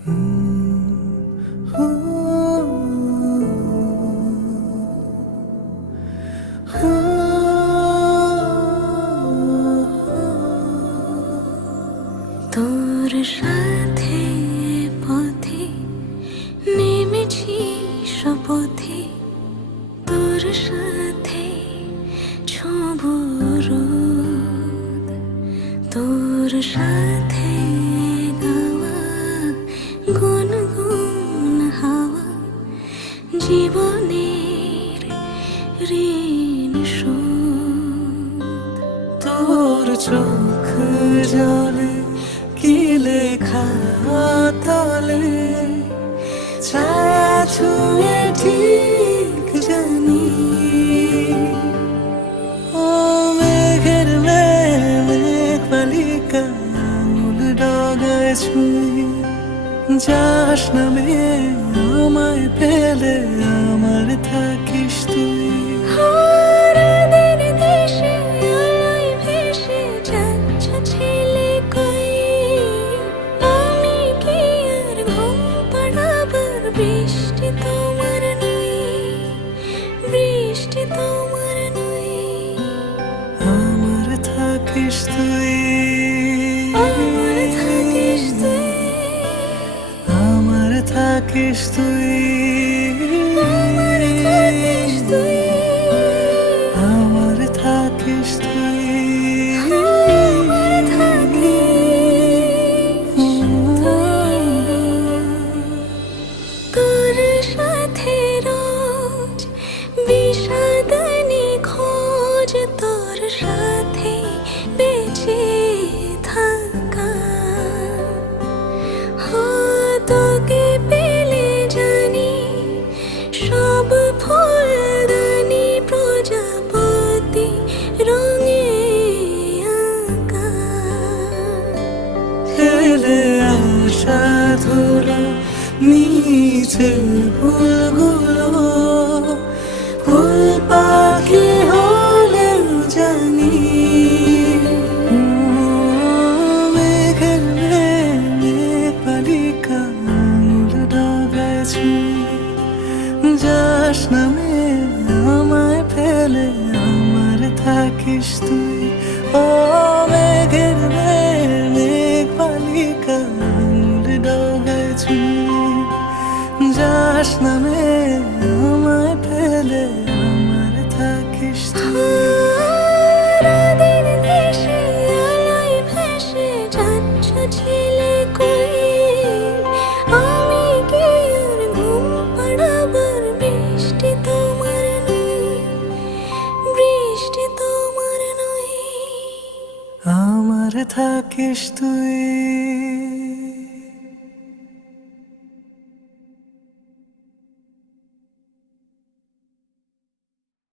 তোর সাথে পথে নেমেছি শপথে, তোর সাথে ছোঁব রোদ, তোর সাথে গাওয়া গুনগুন হাওয়া জীবনের ঋণ শোধ। তোর চোখ জলে কি লেখা তলে, ছায়া ছুঁয়ে ঠিক জানি। ও মেঘের মেঘ বালিকা আঙুল ডগায় ছুঁয়ে, যাস নামে আমায় পেলে আমার থাকিস তুই। বৃষ্টি তোমার নই, বৃষ্টি তোমার নই, আমার থাকিস তুই, আমার থাকিস তুই, আমার থাকিস তুই, আমার থাকিস তুই, আমার থাকিস তুই, আমার থাকিস তুই। তোর সাথে রোজ বিষাদ নিখোঁজ, তোর সাথে বেঁচে থাকা। তোকে পেলে জানি সব ফুলদানি প্রজাপতি রঙে আঁকা। ফেলে আসা ধুলো নিচে ফুলগুলো, ফুল পাখি হলেও জানি। মেঘের মেঘ বালিকা আঙুল ডগায় ছুঁয়ে, যাস নামে আমায় ফেলে আমার থাকিস তুই। ও মেঘের মেঘ বালিকা আঙুল ডগায় ছুঁয়ে, যাস নামে আমায় ফেলে আমার থাকিস তুই। রাতের দেশে আলোয় ভেসে যাচ্ছ ছেলে কই, আমি কি আর ঘুম পাড়াবার বৃষ্টি তোমার নই, বৃষ্টি তোমার নই, আমার থাকিস তুই।